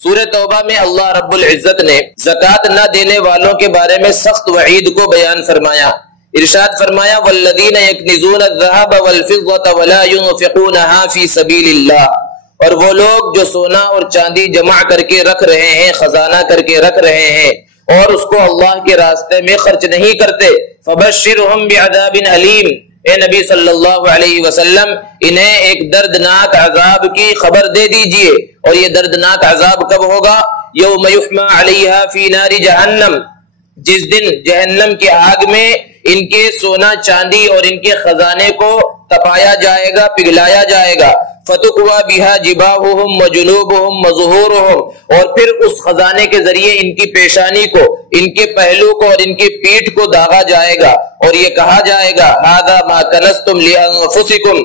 سورہ توبہ میں اللہ رب العزت نے زکات نہ دینے والوں کے بارے میں سخت وعید کو بیان فرمایا. ارشاد فرمایا والذین یکنزون الذهب والفضة ولا ينفقونها فی سبیل اللہ، اور وہ لوگ جو سونا اور چاندی جمع کر کے رکھ رہے ہیں، خزانہ کر کے رکھ رہے ہیں اور اس کو اللہ کے راستے میں خرچ نہیں کرتے، فبشرهم بعذاب علیم، اے نبی صلی اللہ علیہ وسلم انہیں ایک دردناک عذاب کی خبر دے دیجئے. اور یہ دردناک عذاب کب ہوگا؟ یوم یحمى علیہا فی نار جہنم، جس دن جہنم کی آگ میں ان کے سونا چاندی اور ان کے خزانے کو تپایا جائے گا، پگھلایا جائے گا. فتقوى بها جباههم وجنوبهم وظهورهم، اور پھر اس خزانے کے ذریعے ان کی پیشانی کو، ان کے پہلو کو اور ان کی پیٹھ کو داغا جائے گا، اور یہ کہا جائے گا هذا ما كنزتم لانفسكم،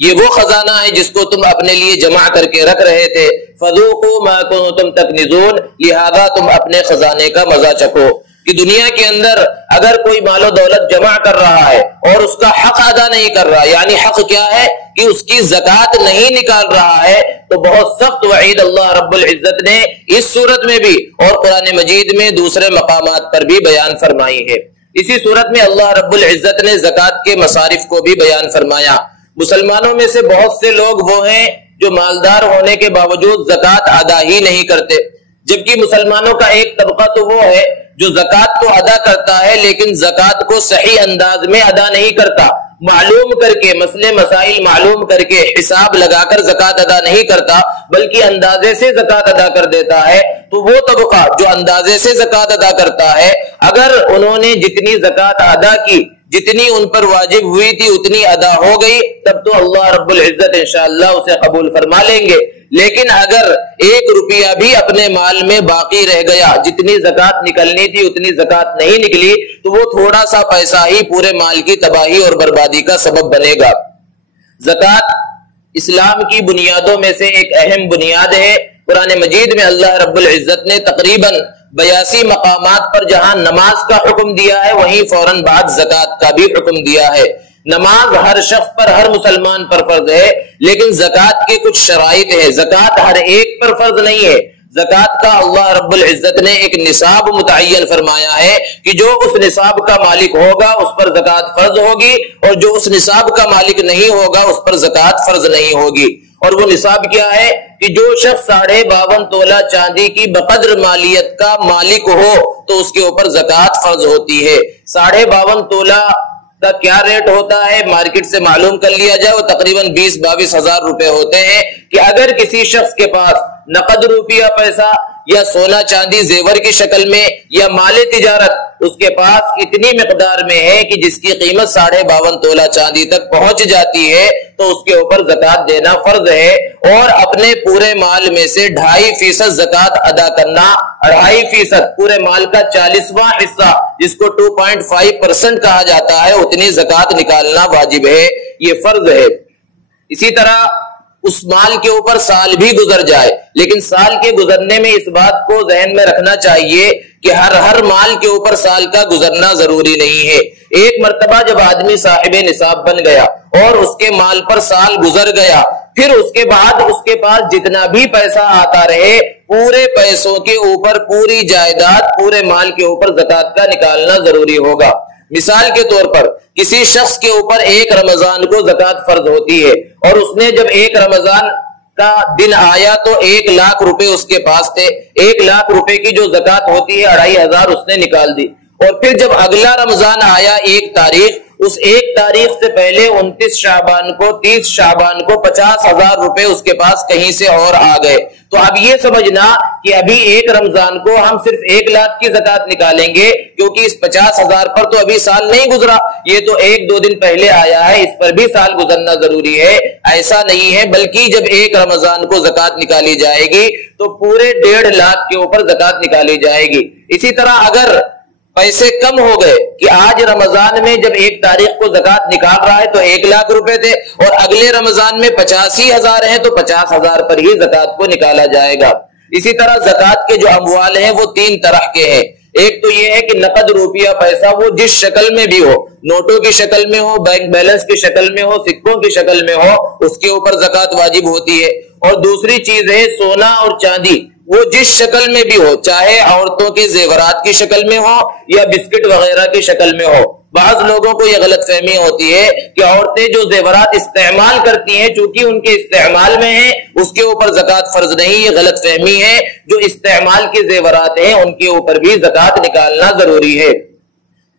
یہ وہ خزانہ ہے جس کو تم اپنے لیے جمع کر کے رکھ رہے تھے. فذوقوا ما كنتم تكنزون، لہذا تم اپنے خزانے کا مزہ چکھو. کہ دنیا کے اندر اگر کوئی مال و دولت جمع کر رہا ہے اور اس کا حق ادا نہیں کر رہا، یعنی حق کیا ہے کہ اس کی زکات نہیں نکال رہا ہے، تو بہت سخت وعید اللہ رب العزت نے اس صورت میں بھی اور قرآن مجید میں دوسرے مقامات پر بھی بیان فرمائی ہے. اسی صورت میں اللہ رب العزت نے زکات کے مصارف کو بھی بیان فرمایا. مسلمانوں میں سے بہت سے لوگ وہ ہیں جو مالدار ہونے کے باوجود زکات ادا ہی نہیں کرتے، جبکہ مسلمانوں کا ایک طبقہ تو وہ ہے جو زکات کو ادا کرتا ہے لیکن زکات کو صحیح انداز میں ادا نہیں کرتا، معلوم کر کے مسئلے مسائل معلوم کر کے حساب لگا کر زکات ادا نہیں کرتا بلکہ اندازے سے زکات ادا کر دیتا ہے. تو وہ طبقہ جو اندازے سے زکات ادا کرتا ہے، اگر انہوں نے جتنی زکات ادا کی، جتنی ان پر واجب ہوئی تھی اتنی ادا ہو گئی، تب تو اللہ رب العزت انشاءاللہ اسے قبول فرما لیں گے. لیکن اگر 1 روپیہ بھی اپنے مال میں باقی رہ گیا، جتنی زکات نکلنی تھی اتنی زکات نہیں نکلی، تو وہ تھوڑا سا پیسہ ہی پورے مال کی تباہی اور بربادی کا سبب بنے گا. زکات اسلام کی بنیادوں میں سے ایک اہم بنیاد ہے. قرآن مجید میں اللہ رب العزت نے تقریباً 82 مقامات پر جہاں نماز کا حکم دیا ہے وہیں فوراً بعد زکات کا بھی حکم دیا ہے. نماز ہر شخص پر، ہر مسلمان پر فرض ہے، لیکن زکات کے کچھ شرائط ہیں. زکات ہر ایک پر فرض نہیں ہے. زکات کا اللہ رب العزت نے ایک نصاب متعین فرمایا ہے کہ جو اس نصاب کا مالک ہوگا اس پر زکات فرض ہوگی، اور جو اس نصاب کا مالک نہیں ہوگا اس پر زکات فرض نہیں ہوگی. اور وہ نصاب کیا ہے کہ جو شخص 52.5 تولہ چاندی کی بقدر مالیت کا مالک ہو تو اس کے اوپر زکات فرض ہوتی ہے. 52.5 تولہ کا کیا ریٹ ہوتا ہے مارکیٹ سے معلوم کر لیا جائے، وہ تقریباً 20-22 ہزار روپے ہوتے ہیں. کہ اگر کسی شخص کے پاس نقد روپیہ پیسہ یا سونا چاندی زیور کی شکل میں یا مال تجارت اس کے پاس اتنی مقدار میں ہے کہ جس کی قیمت 52.5 تولہ چاندی تک پہنچ جاتی ہے، تو اس کے اوپر زکات دینا فرض ہے. اور اپنے پورے مال میں سے 2.5% زکات ادا کرنا، 2.5% پورے مال کا 40واں حصہ جس کو 2.5% کہا جاتا ہے، اتنی زکات نکالنا واجب ہے، یہ فرض ہے. اسی طرح اس مال کے اوپر سال بھی گزر جائے، لیکن سال کے گزرنے میں اس بات کو ذہن میں رکھنا چاہیے کہ ہر مال کے اوپر سال کا گزرنا ضروری نہیں ہے. ایک مرتبہ جب آدمی صاحب نصاب بن گیا اور اس کے مال پر سال گزر گیا، پھر اس کے بعد اس کے پاس جتنا بھی پیسہ آتا رہے، پورے پیسوں کے اوپر، پوری جائیداد، پورے مال کے اوپر زکات کا نکالنا ضروری ہوگا. مثال کے طور پر کسی شخص کے اوپر 1 رمضان کو زکات فرض ہوتی ہے، اور اس نے جب 1 رمضان کا دن آیا تو 1 لاکھ روپے اس کے پاس تھے. 1 لاکھ روپے کی جو زکات ہوتی ہے 2,500 اس نے نکال دی. اور پھر جب اگلا رمضان آیا 1 تاریخ، اس 1 تاریخ سے پہلے 29 شعبان کو، 30 شعبان کو 50,000 روپے اس کے پاس کہیں سے اور آ گئے. تو اب یہ سمجھنا کہ ابھی 1 رمضان کو ہم صرف 1 لاکھ کی زکات نکالیں گے کیونکہ اس 50,000 پر تو ابھی سال نہیں گزرا، یہ تو 1-2 دن پہلے آیا ہے، اس پر بھی سال گزرنا ضروری ہے. ایسا نہیں ہے، بلکہ جب 1 رمضان کو زکات نکالی جائے گی تو پورے 1.5 لاکھ کے اوپر زکات نکالی جائے گی. اسی طرح اگر پیسے کم ہو گئے کہ آج رمضان میں جب 1 تاریخ کو زکات نکال رہا ہے تو 1 لاکھ روپے تھے، اور اگلے رمضان میں 85,000 ہیں تو 50,000 پر ہی زکات کو نکالا جائے گا. اسی طرح زکات کے جو اموال ہیں وہ 3 طرح کے ہیں. ایک تو یہ ہے کہ نقد روپیہ پیسہ، وہ جس شکل میں بھی ہو، نوٹوں کی شکل میں ہو، بینک بیلنس کی شکل میں ہو، سکوں کی شکل میں ہو، اس کے اوپر زکات واجب ہوتی ہے. اور دوسری چیز ہے سونا اور چاندی، وہ جس شکل میں بھی ہو، چاہے عورتوں کے زیورات کی شکل میں ہو یا بسکٹ وغیرہ کی شکل میں ہو۔ بعض لوگوں کو یہ غلط فہمی ہوتی ہے کہ عورتیں جو زیورات استعمال کرتی ہیں چونکہ ان کے استعمال میں ہیں اس کے اوپر زکوٰۃ فرض نہیں۔ یہ غلط فہمی ہے۔ جو استعمال کے زیورات ہیں ان کے اوپر بھی زکوٰۃ نکالنا ضروری ہے۔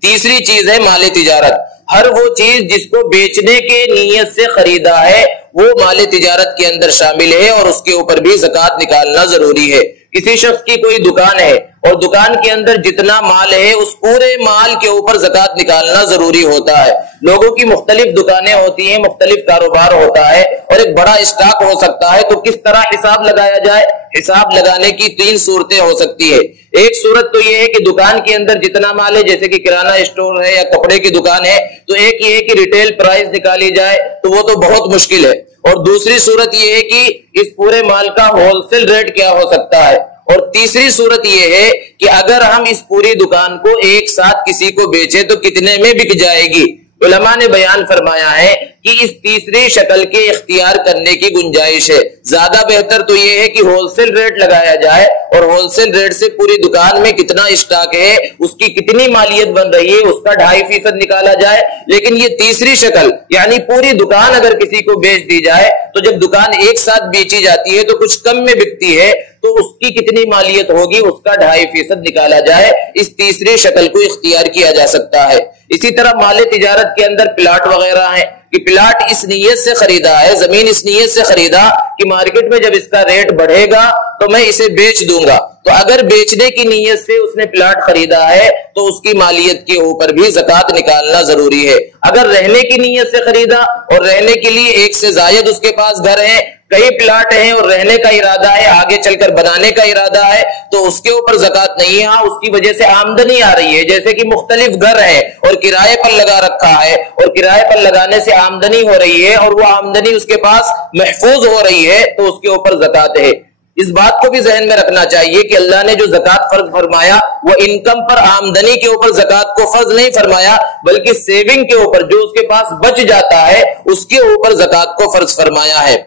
تیسری چیز ہے مال تجارت۔ ہر وہ چیز جس کو بیچنے کے نیت سے خریدا ہے وہ مال تجارت کے اندر شامل ہے اور اس کے اوپر بھی زکوٰۃ نکالنا ضروری ہے۔ کسی شخص کی کوئی دکان ہے اور دکان کے اندر جتنا مال ہے اس پورے مال کے اوپر زکوٰۃ نکالنا ضروری ہوتا ہے۔ لوگوں کی مختلف دکانیں ہوتی ہیں، مختلف کاروبار ہوتا ہے اور ایک بڑا اسٹاک ہو سکتا ہے، تو کس طرح حساب لگایا جائے؟ حساب لگانے کی 3 صورتیں ہو سکتی ہے۔ ایک صورت تو یہ ہے کہ دکان کے اندر جتنا مال ہے، جیسے کہ کرانہ اسٹور ہے یا کپڑے کی دکان ہے، تو ایک یہ ہے کہ ریٹیل پرائس نکالی جائے، تو وہ تو بہت مشکل ہے۔ اور دوسری صورت یہ ہے کہ اس پورے مال کا ہول سیل ریٹ کیا ہو سکتا ہے۔ اور تیسری صورت یہ ہے کہ اگر ہم اس پوری دکان کو ایک ساتھ کسی کو بیچے تو کتنے میں بک جائے گی؟ علماء نے بیان فرمایا ہے کہ اس تیسری شکل کے اختیار کرنے کی گنجائش ہے۔ زیادہ بہتر تو یہ ہے کہ ہول سیل ریٹ لگایا جائے اور ہول سیل ریٹ سے پوری دکان میں کتنا اسٹاک ہے، اس کی کتنی مالیت بن رہی ہے، اس کا 2.5% نکالا جائے۔ لیکن یہ تیسری شکل یعنی پوری دکان اگر کسی کو بیچ دی جائے تو جب دکان ایک ساتھ بیچی جاتی ہے تو کچھ کم میں بکتی ہے، تو اس کی کتنی مالیت ہوگی اس کا 2.5% نکالا جائے۔ اس تیسری شکل کو اختیار کیا جا سکتا ہے۔ اسی طرح مال تجارت کے اندر پلاٹ وغیرہ ہیں کہ پلاٹ اس نیت سے خریدا ہے، زمین اس نیت سے خریدا کہ مارکیٹ میں جب اس کا ریٹ بڑھے گا تو میں اسے بیچ دوں گا، تو اگر بیچنے کی نیت سے اس نے پلاٹ خریدا ہے تو اس کی مالیت کے اوپر بھی زکوٰۃ نکالنا ضروری ہے۔ اگر رہنے کی نیت سے خریدا اور رہنے کے لیے ایک سے زائد اس کے پاس گھر ہیں، کئی پلاٹ ہیں اور رہنے کا ارادہ ہے، آگے چل کر بنانے کا ارادہ ہے، تو اس کے اوپر زکوٰۃ نہیں ہے۔ ہاں اس کی وجہ سے آمدنی آ رہی ہے، جیسے کہ مختلف گھر ہیں اور کرائے پر لگا رکھا ہے اور کرائے پر لگانے سے آمدنی ہو رہی ہے اور وہ آمدنی اس کے پاس محفوظ ہو رہی ہے، تو اس کے اوپر زکوٰۃ ہے۔ اس بات کو بھی ذہن میں رکھنا چاہیے کہ اللہ نے جو زکوٰۃ فرض فرمایا وہ انکم پر، آمدنی کے اوپر زکوٰۃ کو فرض نہیں فرمایا، بلکہ سیونگ کے اوپر جو اس کے پاس بچ جاتا ہے اس کے اوپر زکوٰۃ کو فرض فرمایا ہے۔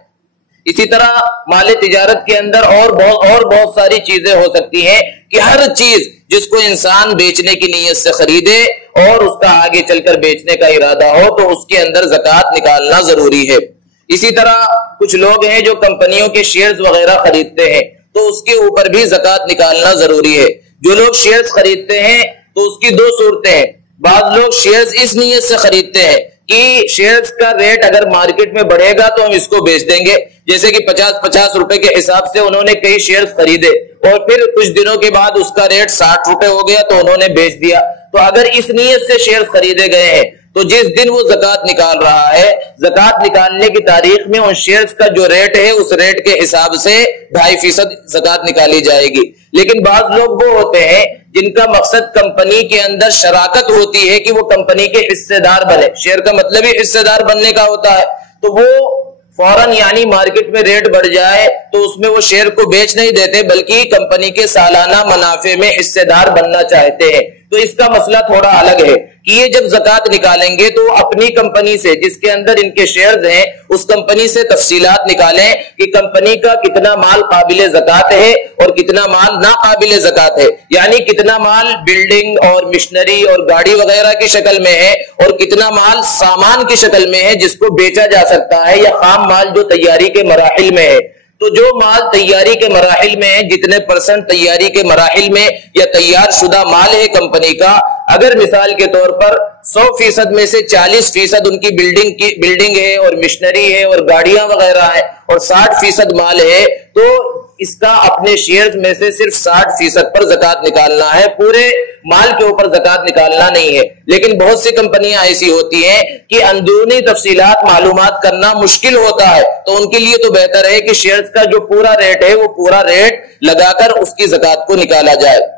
اسی طرح مال تجارت کے اندر اور بہت ساری چیزیں ہو سکتی ہیں کہ ہر چیز جس کو انسان بیچنے کی نیت سے خریدے اور اس کا آگے چل کر بیچنے کا ارادہ ہو تو اس کے اندر زکوٰۃ نکالنا ضروری ہے۔ اسی طرح کچھ لوگ ہیں جو کمپنیوں کے شیئرز وغیرہ خریدتے ہیں تو اس کے اوپر بھی زکوٰۃ نکالنا ضروری ہے۔ جو لوگ شیئرز خریدتے ہیں تو اس کی 2 صورتیں ہیں۔ بعض لوگ شیئرز اس نیت سے خریدتے ہیں کہ شیئرز کا ریٹ اگر مارکیٹ میں بڑھے گا تو ہم اس کو بیچ دیں گے، جیسے کہ 50 روپے کے حساب سے انہوں نے کئی شیئرز خریدے اور پھر کچھ دنوں کے بعد اس کا ریٹ 60 روپے ہو گیا تو انہوں نے بیچ دیا۔ تو اگر اس نیت سے شیئرز خریدے گئے ہیں تو جس دن وہ زکوٰۃ نکال رہا ہے، زکوٰۃ نکالنے کی تاریخ میں ان شیئرز کا جو ریٹ ہے اس ریٹ کے حساب سے 2.5% زکوٰۃ نکالی جائے گی۔ لیکن بعض لوگ وہ ہوتے ہیں جن کا مقصد کمپنی کے اندر شراکت ہوتی ہے کہ وہ کمپنی کے حصے دار بنے، شیئر کا مطلب ہی حصے دار بننے کا ہوتا ہے، تو وہ فوراً یعنی مارکیٹ میں ریٹ بڑھ جائے تو اس میں وہ شیئر کو بیچ نہیں دیتے بلکہ کمپنی کے سالانہ منافع میں حصے دار بننا چاہتے ہیں۔ تو اس کا مسئلہ تھوڑا الگ ہے کہ یہ جب زکوٰۃ نکالیں گے تو اپنی کمپنی سے جس کے اندر ان کے شیئرز ہیں اس کمپنی سے تفصیلات نکالیں کہ کمپنی کا کتنا مال قابل زکوٰۃ ہے اور کتنا مال ناقابل زکوٰۃ ہے، یعنی کتنا مال بلڈنگ اور مشنری اور گاڑی وغیرہ کی شکل میں ہے اور کتنا مال سامان کی شکل میں ہے جس کو بیچا جا سکتا ہے، یا خام مال جو تیاری کے مراحل میں ہے۔ تو جو مال تیاری کے مراحل میں ہے، جتنے % تیاری کے مراحل میں یا تیار شدہ مال ہے کمپنی کا، اگر مثال کے طور پر 100% میں سے 40% ان کی بلڈنگ ہے اور مشنری ہے اور گاڑیاں وغیرہ ہیں اور 60% مال ہے، تو اس کا اپنے شیئرز میں سے صرف 60% پر زکوٰۃ نکالنا ہے، پورے مال کے اوپر زکوٰۃ نکالنا نہیں ہے۔ لیکن بہت سی کمپنیاں ایسی ہوتی ہیں کہ اندرونی تفصیلات معلومات کرنا مشکل ہوتا ہے، تو ان کے لیے تو بہتر ہے کہ شیئرز کا جو پورا ریٹ ہے وہ پورا ریٹ لگا کر اس کی زکوٰۃ کو نکالا جائے۔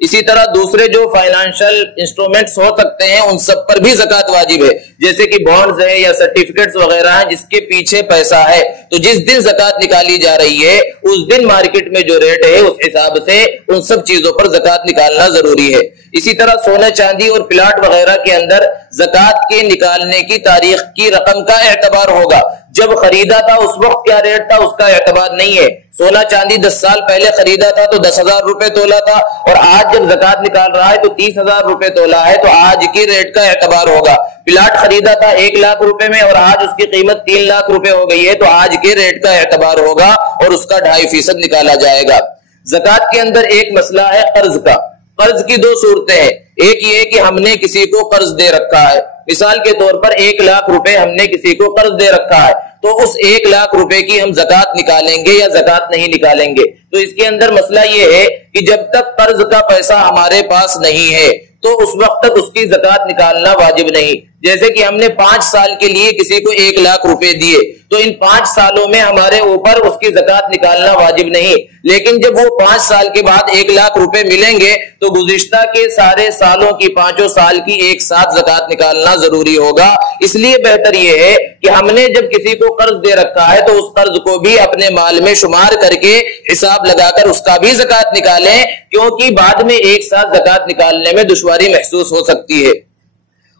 اسی طرح دوسرے جو فائنانشل انسٹرومنٹس ہو سکتے ہیں ان سب پر بھی زکوٰۃ واجب ہے، جیسے کہ بانڈز ہے یا سرٹیفکیٹس وغیرہ ہیں جس کے پیچھے پیسہ ہے، تو جس دن زکوٰۃ نکالی جا رہی ہے اس دن مارکیٹ میں جو ریٹ ہے اس حساب سے ان سب چیزوں پر زکوٰۃ نکالنا ضروری ہے۔ اسی طرح سونے چاندی اور پلاٹ وغیرہ کے اندر زکوٰۃ کے نکالنے کی تاریخ کی رقم کا اعتبار ہوگا۔ جب خریدا تھا اس وقت کیا ریٹ تھا اس کا اعتبار نہیں ہے. سونا چاندی 10 سال پہلے خریدا تھا تو 10,000 روپے تولا تھا, اور آج جب زکات نکال رہا ہے تو 30,000 روپے تولا ہے, تو آج کی ریٹ کا اعتبار ہوگا. پلاٹ خریدا تھا 1 لاکھ روپے میں اور آج اس کی قیمت 3 لاکھ روپے ہو گئی ہے, تو آج کے ریٹ کا اعتبار ہوگا اور اس کا 2.5% نکالا جائے گا. زکات کے اندر ایک مسئلہ ہے قرض کا. قرض کی 2 صورتیں ہیں. ایک یہ کہ ہم نے کسی کو قرض دے رکھا ہے, مثال کے طور پر 1 لاکھ روپے ہم نے کسی کو قرض دے رکھا ہے, تو اس 1 لاکھ روپے کی ہم زکات نکالیں گے یا زکات نہیں نکالیں گے. تو اس کے اندر مسئلہ یہ ہے کہ جب تک قرض کا پیسہ ہمارے پاس نہیں ہے تو اس وقت تک اس کی زکات نکالنا واجب نہیں. جیسے کہ ہم نے 5 سال کے لیے کسی کو 1 لاکھ روپے دیے, تو ان 5 سالوں میں ہمارے اوپر اس کی زکات نکالنا واجب نہیں. لیکن جب وہ 5 سال کے بعد 1 لاکھ روپے ملیں گے تو گزشتہ کے سارے سالوں کی 5 سال کی ایک ساتھ زکات نکالنا ضروری ہوگا. اس لیے بہتر یہ ہے کہ ہم نے جب کسی کو قرض دے رکھا ہے تو اس قرض کو بھی اپنے مال میں شمار کر کے حساب لگا کر اس کا بھی زکات نکالیں, کیونکہ بعد میں ایک ساتھ زکات نکالنے میں دشواری محسوس ہو سکتی ہے.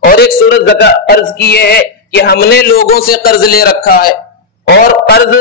اور ایک صورت قرض کی یہ ہے کہ ہم نے لوگوں سے قرض لے رکھا ہے, اور قرض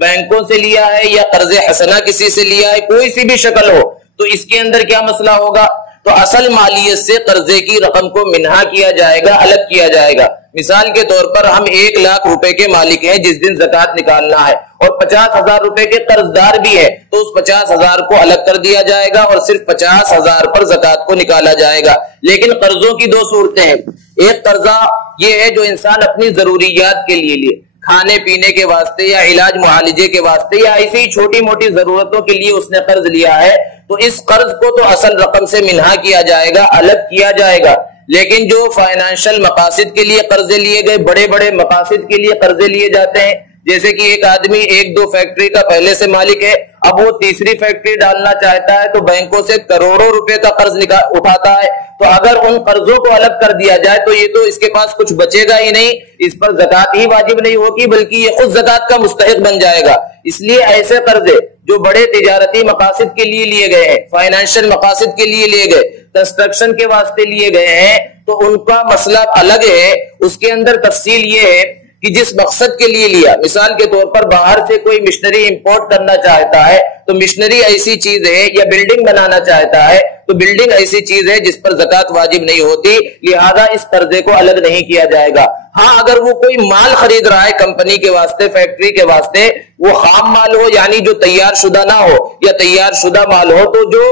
بینکوں سے لیا ہے یا قرض حسنہ کسی سے لیا ہے, کوئی سی بھی شکل ہو, تو اس کے اندر کیا مسئلہ ہوگا؟ تو اصل مالیت سے قرضے کی رقم کو منہا کیا جائے گا, الگ کیا جائے گا. مثال کے طور پر ہم 1 لاکھ روپے کے مالک ہیں جس دن زکات نکالنا ہے, اور 50,000 روپے کے قرض دار بھی ہے, تو اس 50,000 کو الگ کر دیا جائے گا اور صرف 50,000 پر زکات کو نکالا جائے گا. لیکن قرضوں کی 2 صورتیں ہیں. ایک قرضہ یہ ہے جو انسان اپنی ضروریات کے لیے کھانے پینے کے واسطے یا علاج معالجے کے واسطے یا ایسی چھوٹی موٹی ضرورتوں کے لیے اس نے قرض لیا ہے, تو اس قرض کو تو اصل رقم سے منہا کیا جائے گا, الگ کیا جائے گا. لیکن جو فائنانشل مقاصد کے لیے قرضے لیے گئے, بڑے بڑے مقاصد کے لیے قرضے لیے جاتے ہیں, جیسے کہ ایک آدمی 1-2 فیکٹری کا پہلے سے مالک ہے, اب وہ تیسری فیکٹری ڈالنا چاہتا ہے تو بینکوں سے کروڑوں روپے کا قرض اٹھاتا ہے, تو اگر ان قرضوں کو الگ کر دیا جائے تو یہ تو اس کے پاس کچھ بچے گا ہی نہیں, اس پر زکات ہی واجب نہیں ہوگی بلکہ یہ خود زکات کا مستحق بن جائے گا. اس لیے ایسے قرضے جو بڑے تجارتی مقاصد کے لیے لیے گئے ہیں, فائنانشل مقاصد کے لیے لیے گئے, کنسٹرکشن کے واسطے لیے گئے ہیں, تو ان کا مسئلہ الگ ہے. اس کے اندر تفصیل یہ ہے کہ جس مقصد کے لیے لیا, مثال کے طور پر باہر سے کوئی مشنری امپورٹ کرنا چاہتا ہے تو مشنری ایسی چیز ہے, یا بلڈنگ بنانا چاہتا ہے تو بلڈنگ ایسی چیز ہے جس پر زکات واجب نہیں ہوتی, لہذا اس قرضے کو الگ نہیں کیا جائے گا. ہاں اگر وہ کوئی مال خرید رہا ہے کمپنی کے واسطے, فیکٹری کے واسطے, وہ خام مال ہو یعنی جو تیار شدہ نہ ہو یا تیار شدہ مال ہو, تو جو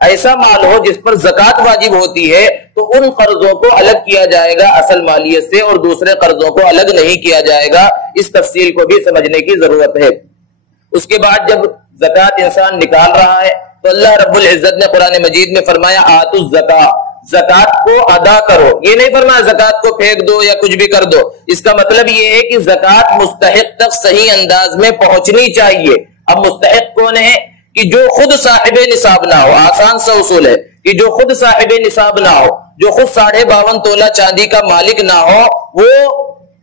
ایسا مال ہو جس پر زکات واجب ہوتی ہے تو ان قرضوں کو الگ کیا جائے گا اصل مالیت سے, اور دوسرے قرضوں کو الگ نہیں کیا جائے گا. اس تفصیل کو بھی سمجھنے کی ضرورت ہے. اس کے بعد جب زکات انسان نکال رہا ہے تو اللہ رب العزت نے قرآن مجید میں فرمایا آتوا الزکاۃ, زکات کو ادا کرو. یہ نہیں فرمایا زکات کو پھینک دو یا کچھ بھی کر دو. اس کا مطلب یہ ہے کہ زکات مستحق تک صحیح انداز میں پہنچنی چاہیے. اب مستحق کون ہے؟ کہ جو خود صاحب نصاب نہ ہو. آسان سا اصول ہے کہ جو خود صاحب نصاب نہ ہو, جو خود 52.5 تولہ چاندی کا مالک نہ ہو, وہ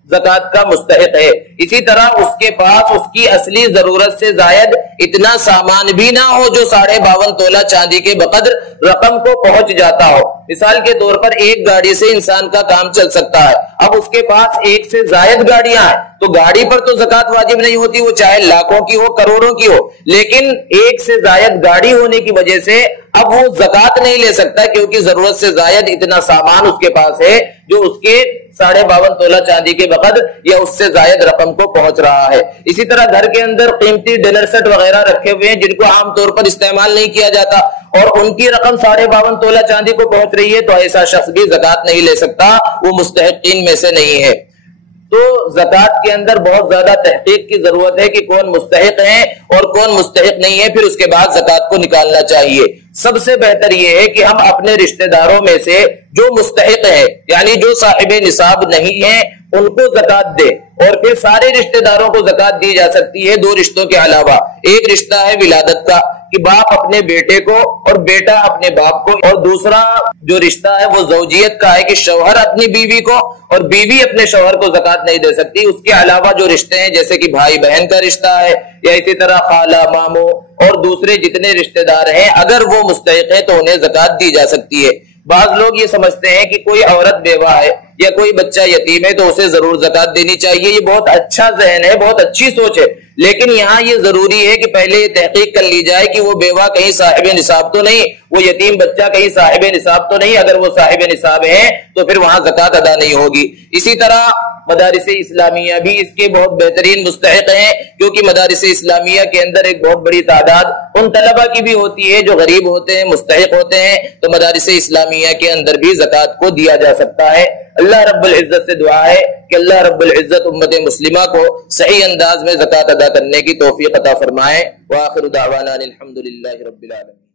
زکات کا مستحق ہے. اسی طرح اس کے پاس اس کی اصلی ضرورت سے زائد اتنا سامان بھی نہ ہو جو 52.5 تولہ چاندی کے بقدر رقم کو پہنچ جاتا ہو. مثال کے طور پر ایک گاڑی سے انسان کا کام چل سکتا ہے, اب اس کے پاس ایک سے زائد گاڑیاں ہیں تو گاڑی پر تو زکات واجب نہیں ہوتی, وہ چاہے لاکھوں کی ہو کروڑوں کی ہو, لیکن ایک سے زائد گاڑی ہونے کی وجہ سے اب وہ زکات نہیں لے سکتا کیونکہ ضرورت سے زائد اتنا سامان اس کے پاس ہے جو اس کے 52.5 تولہ چاندی کے بقدر یا اس سے زائد رقم کو پہنچ رہا ہے. اسی طرح گھر کے اندر قیمتی ڈنر سیٹ وغیرہ رکھے ہوئے ہیں جن کو عام طور پر استعمال نہیں کیا جاتا اور ان کی رقم 52.5 تولہ چاندی کو پہنچ رہی ہے, تو ایسا شخص بھی زکات نہیں لے سکتا, وہ مستحقین میں سے نہیں ہے. تو زکات کے اندر بہت زیادہ تحقیق کی ضرورت ہے کہ کون مستحق ہے اور کون مستحق نہیں ہے, پھر اس کے بعد زکات کو نکالنا چاہیے. سب سے بہتر یہ ہے کہ ہم اپنے رشتہ داروں میں سے جو مستحق ہے یعنی جو صاحب نصاب نہیں ہے ان کو زکات دے, اور پھر سارے رشتہ داروں کو زکات دی جا سکتی ہے 2 رشتوں کے علاوہ. ایک رشتہ ہے ولادت کا کہ باپ اپنے بیٹے کو اور بیٹا اپنے باپ کو, اور دوسرا جو رشتہ ہے وہ زوجیت کا ہے کہ شوہر اپنی بیوی کو اور بیوی اپنے شوہر کو زکات نہیں دے سکتی. اس کے علاوہ جو رشتے ہیں جیسے کہ بھائی بہن کا رشتہ ہے یا اسی طرح خالہ ماموں اور دوسرے جتنے رشتہ دار ہیں, اگر وہ مستحق ہیں تو انہیں زکات دی جا سکتی ہے. بعض لوگ یہ سمجھتے ہیں کہ کوئی عورت بیوہ ہے یا کوئی بچہ یتیم ہے تو اسے ضرور زکات دینی چاہیے، یہ بہت اچھا ذہن ہے، بہت اچھی سوچ ہے، لیکن یہاں یہ ضروری ہے کہ پہلے یہ تحقیق کر لی جائے کہ وہ بیوہ کہیں صاحب نصاب تو نہیں، وہ یتیم بچہ کہیں صاحب نصاب تو نہیں۔ اگر وہ صاحب نصاب ہے تو پھر وہاں زکات ادا نہیں ہوگی۔ اسی طرح مدارس اسلامیہ بھی اس کے بہت بہترین مستحق ہیں، کیونکہ مدارس اسلامیہ کے اندر ایک بہت بڑی تعداد ان طلبہ کی بھی ہوتی ہے جو غریب ہوتے ہیں، مستحق ہوتے ہیں، تو مدارس اسلامیہ کے اندر بھی زکات کو دیا جا سکتا ہے۔ اللہ رب العزت سے دعا ہے کہ اللہ رب العزت امت مسلمہ کو صحیح انداز میں زکات ادا کرنے کی توفیق عطا فرمائے۔ وآخر دعوانا الحمدللہ رب العالمین۔